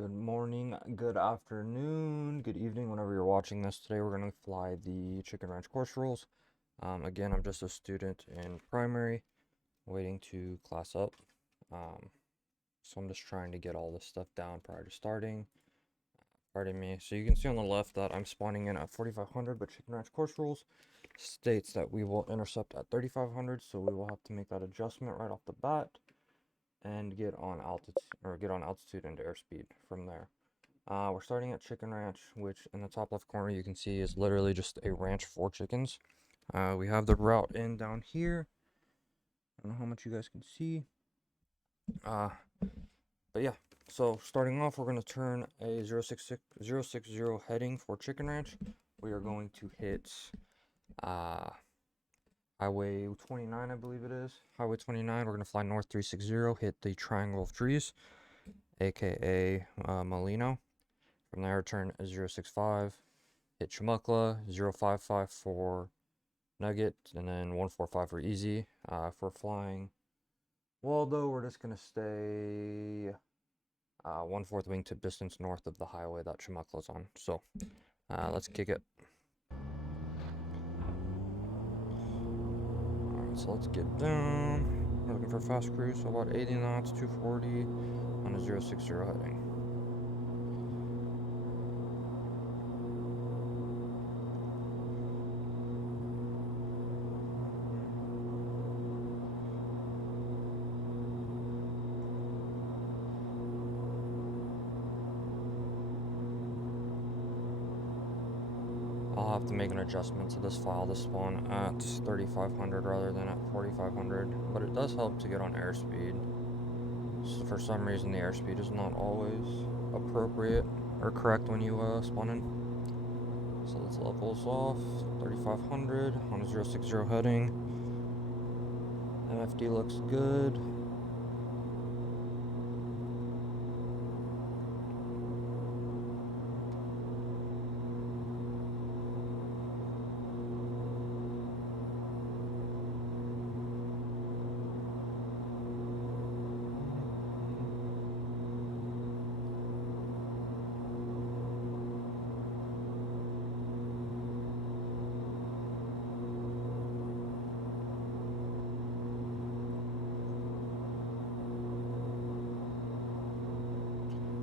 Good morning, good afternoon, good evening, whenever you're watching this. Today we're going to fly the Chicken Ranch course rules. Again, I'm just a student in primary, waiting to class up. So I'm just trying to get all this stuff down prior to starting. Pardon me. So you can see on the left that I'm spawning in at 4,500, but Chicken Ranch course rules states that we will intercept at 3,500, so we will have to make that adjustment right off the bat and get on altitude and airspeed from there. We're starting at Chicken Ranch, which in the top left corner you can see is literally just a ranch for chickens. We have the route in down here. I don't know how much you guys can see. But yeah, so starting off, we're going to turn a 060 heading for Chicken Ranch. We are going to hit Highway 29, I believe it is. Highway 29, we're going to fly north 360, hit the Triangle of Trees, aka Molino. From there, turn 065, hit Chumuckla, 055 for Nugget, and then 145 for Easy. If we're flying Waldo, we're just going to stay 1/4 wingtip distance north of the highway that Chumuckla's on. So, let's kick it. Alright, so let's get down. We're looking for fast cruise, so about 80 knots, 240 on a 060 heading. I'll have to make an adjustment to this file to spawn at 3,500 rather than at 4,500, but it does help to get on airspeed. So for some reason, the airspeed is not always appropriate or correct when you spawn in. So let's level us off. 3,500 on a 060 heading. MFD looks good.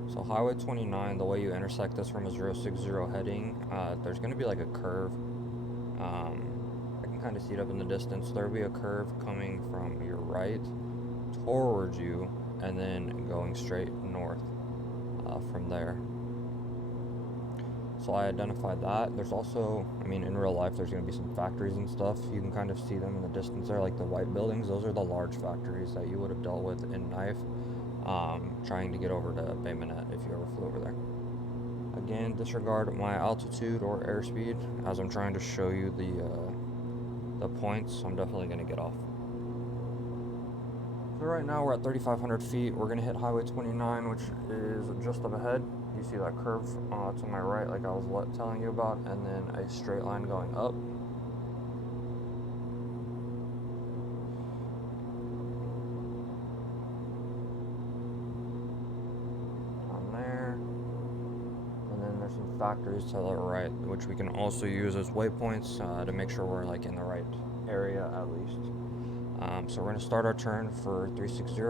So Highway 29, the way you intersect this from a 060 heading, there's going to be like a curve. I can kind of see it up in the distance. There'll be a curve coming from your right towards you and then going straight north from there. So I identified that. There's also, I mean, in real life, there's going to be some factories and stuff. You can kind of see them in the distance there, like the white buildings. Those are the large factories that you would have dealt with in Knife, trying to get over to Bay Minette if you ever flew over there. Again, disregard my altitude or airspeed as I'm trying to show you the points. I'm definitely going to get off. So right now we're at 3,500 feet. We're going to hit Highway 29, which is just up ahead. You see that curve to my right, like I was telling you about, and then a straight line going up. On there. And then there's some factories to the right, which we can also use as waypoints to make sure we're like in the right area at least. So we're going to start our turn for 360.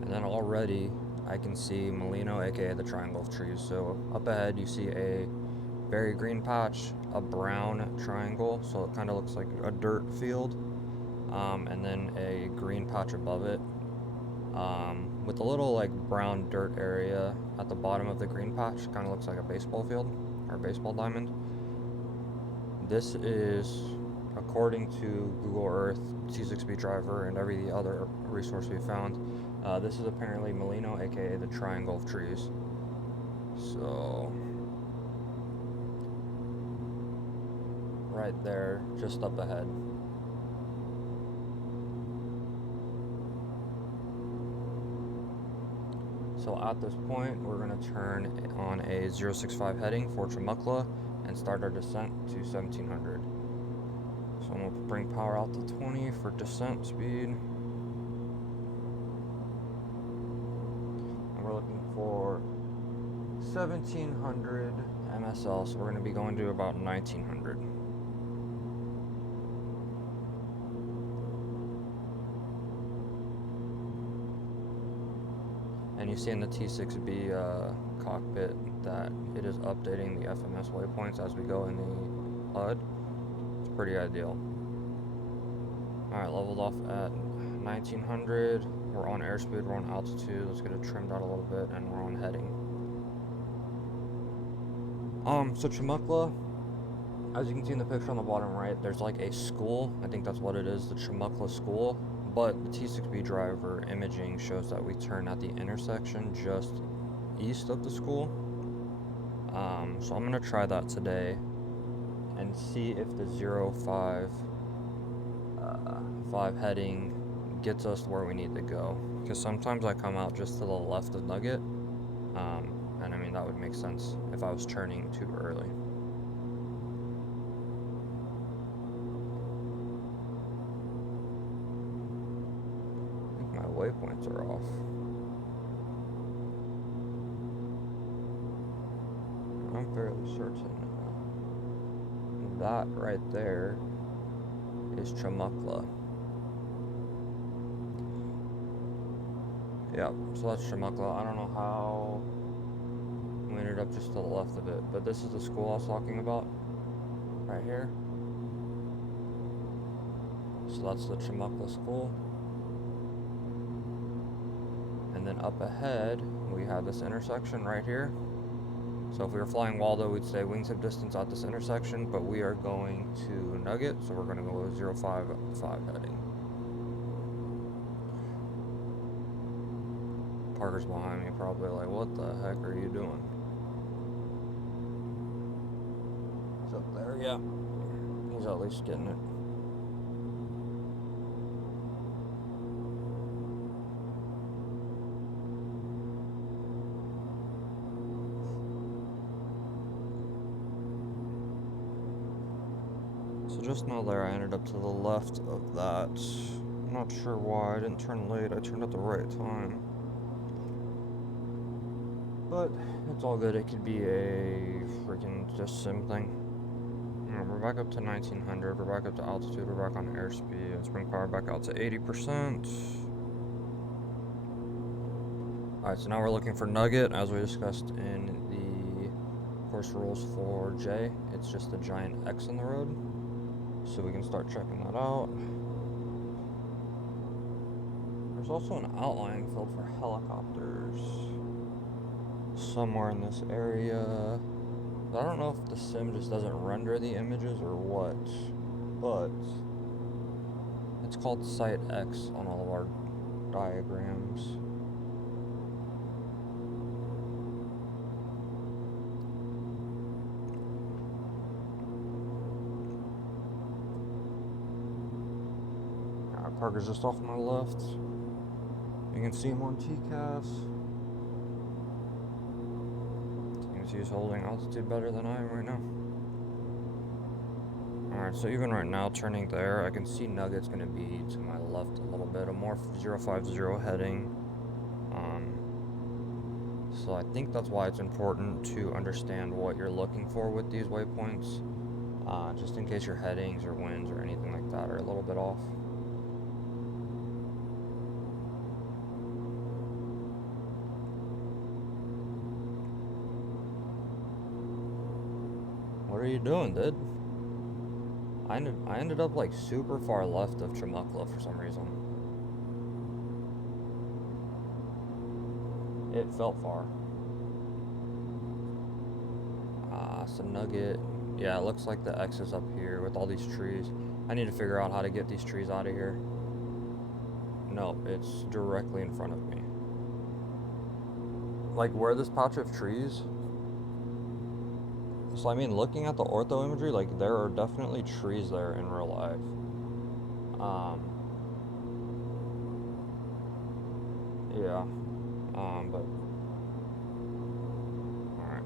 And then already I can see Molino, aka the Triangle of Trees. So up ahead you see a very green patch, a brown triangle, so it kind of looks like a dirt field, and then a green patch above it, with a little like brown dirt area at the bottom of the green patch. Kind of looks like a baseball field or a baseball diamond. This is, according to Google Earth, T-6b driver, and every other resource we found, this is apparently Molino, aka the Triangle of Trees. So right there, just up ahead. So at this point, we're going to turn on a 065 heading for Chumuckla and start our descent to 1700. So I'm going to bring power out to 20 for descent speed. And we're looking for 1700 MSL, so we're going to be going to about 1900. And you see in the T-6b cockpit that it is updating the FMS waypoints as we go in the HUD. It's pretty ideal. Alright, leveled off at 1900. We're on airspeed, we're on altitude. Let's get it trimmed out a little bit, and we're on heading. So Chumuckla, as you can see in the picture on the bottom right, there's like a school. I think that's what it is, the Chumuckla school. But the T-6b driver imaging shows that we turn at the intersection just east of the school. So I'm gonna try that today and see if the 055 heading gets us where we need to go. Because sometimes I come out just to the left of Nugget, and I mean that would make sense if I was turning too early. I think my waypoints are off. I'm fairly certain that right there is Chumuckla. Yep, so that's Chumuckla. I don't know how we ended up just to the left of it, but this is the school I was talking about, right here. So that's the Chumuckla school. And then up ahead, we have this intersection right here. So if we were flying Waldo, we'd stay wingtip distance at this intersection, but we are going to Nugget, so we're gonna go 055 heading. Parker's behind me, probably like, what the heck are you doing? He's up there, yeah. He's at least getting it. So just now there, I ended up to the left of that. I'm not sure why, I didn't turn late, I turned at the right time. But it's all good, it could be a freaking just sim thing. We're back up to 1900, we're back up to altitude, we're back on airspeed. Let's bring power back out to 80%. Alright, so now we're looking for Nugget, as we discussed in the course rules for J. It's just a giant X in the road. So we can start checking that out. There's also an outlying field for helicopters somewhere in this area. I don't know if the sim just doesn't render the images or what, but it's called Site X on all of our diagrams. Parker's just off my left. You can see him on TCAS. He's holding altitude better than I am right now. Alright, so even right now, turning there, I can see Nugget's going to be to my left a little bit, a more 050 heading. So I think that's why it's important to understand what you're looking for with these waypoints, just in case your headings or winds or anything like that are a little bit off. What are you doing, dude? I ended up like super far left of Chumuckla for some reason. It felt far. So Nugget. Yeah, it looks like the X is up here with all these trees. I need to figure out how to get these trees out of here. No, it's directly in front of me. Like where this patch of trees. So I mean, looking at the ortho imagery, like there are definitely trees there in real life. Yeah. But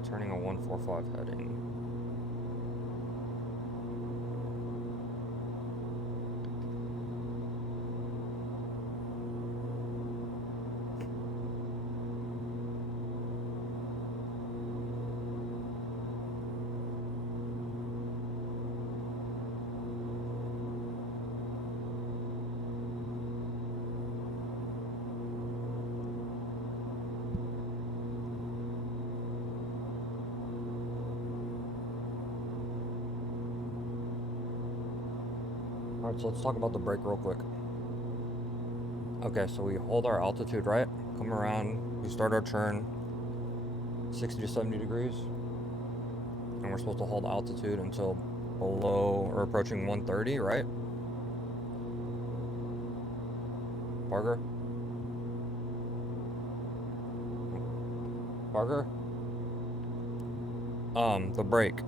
turning a 145 heading. Alright, so let's talk about the brake real quick. Okay, so we hold our altitude, right? Come around, we start our turn 60 to 70 degrees. And we're supposed to hold altitude until below or approaching 130, right? Parker? Parker? The brake.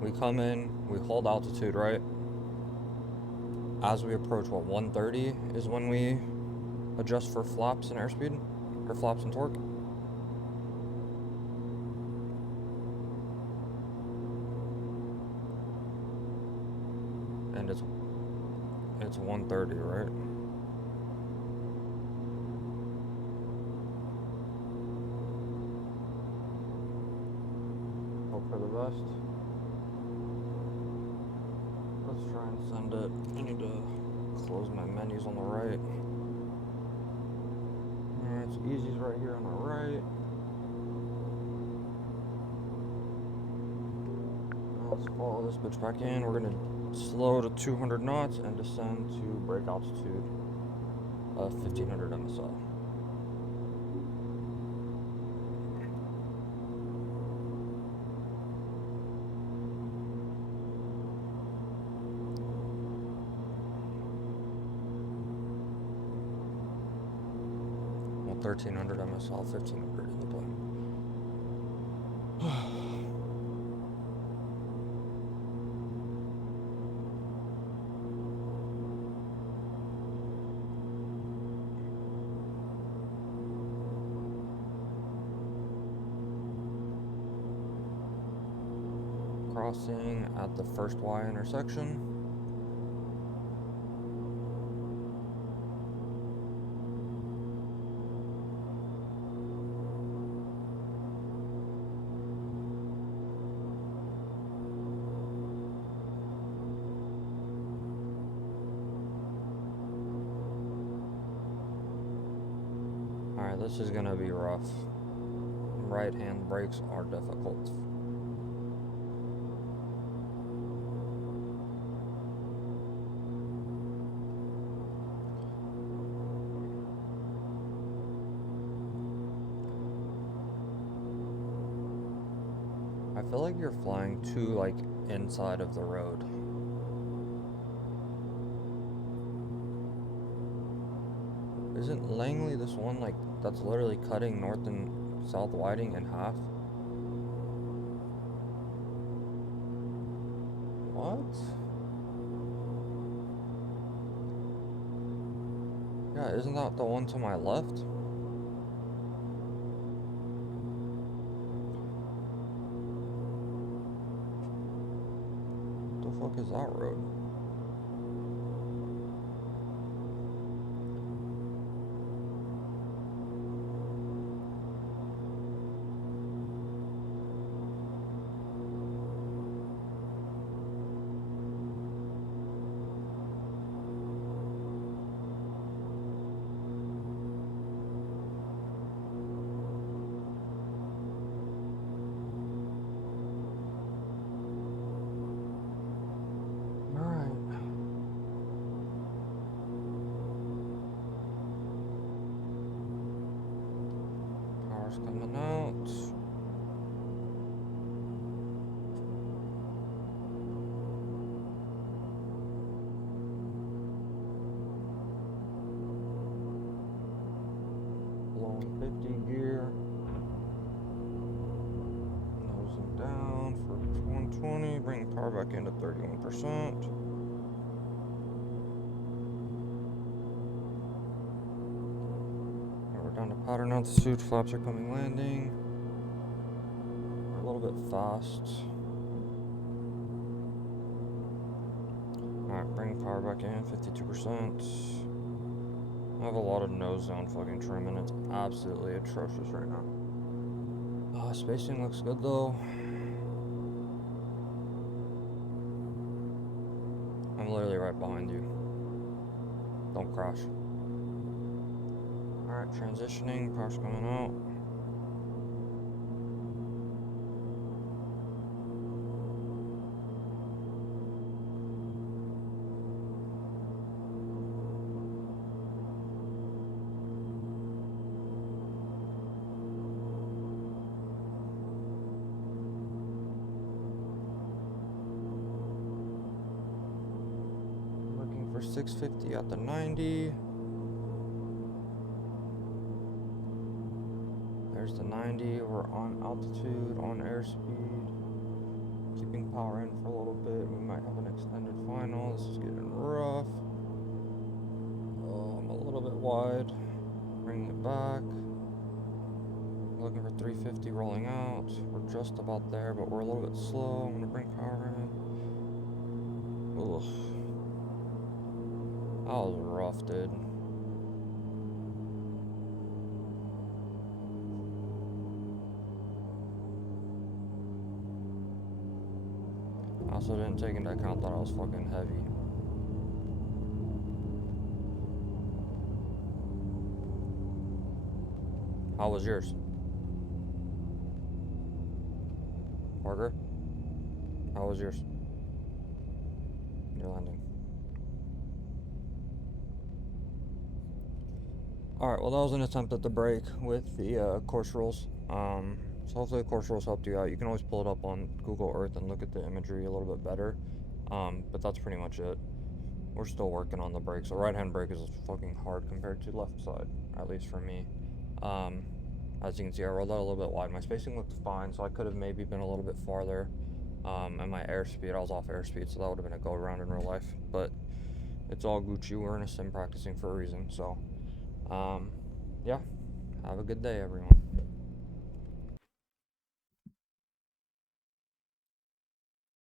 We come in, we hold altitude, right? As we approach, what, 130 is when we adjust for flaps and airspeed? Or flaps and torque? And it's 130, right? Hope for the best. Let's try and send it. I need to close my menus on the right. Alright, so easy's right here on the right. Now let's follow this bitch back in. We're gonna slow to 200 knots and descend to brake altitude of 1500 MSL. Well, 1300 MSL, 1500 in the plane. Crossing at the first Y intersection. Alright, this is gonna be rough. Right hand brakes are difficult. I feel like you're flying too, like, inside of the road. Isn't Langley this one, like, that's literally cutting north and south Whiting in half? What? Yeah, isn't that the one to my left? What the fuck is that road? Coming out. Blowing 50 gear. Nosing down for 120. Bringing power back into 31%. Trying to pattern out the suit. Flaps are coming landing. We're a little bit fast. Alright, bring power back in, 52%. I have a lot of nose down fucking trim and it's absolutely atrocious right now. Spacing looks good though. I'm literally right behind you. Don't crash. Alright, transitioning, power's coming out. Looking for 650 at the 90. There's the 90, we're on altitude, on airspeed. Keeping power in for a little bit. We might have an extended final. This is getting rough. Oh, I'm a little bit wide. Bring it back. Looking for 350 rolling out. We're just about there, but we're a little bit slow. I'm gonna bring power in. Ugh. That was rough, dude. I also didn't take into account that I was fucking heavy. How was yours? Parker? How was yours? Your landing. Alright, well that was an attempt at the break with the course rules. So hopefully the course rules helped you out. You can always pull it up on Google Earth and look at the imagery a little bit better. But that's pretty much it. We're still working on the brake. So right hand brake is fucking hard compared to left side, at least for me. As you can see, I rolled out a little bit wide. My spacing looked fine, so I could have maybe been a little bit farther. And my airspeed, I was off airspeed, so that would have been a go around in real life. But it's all Gucci. We're in a sim practicing for a reason. So, yeah. Have a good day, everyone.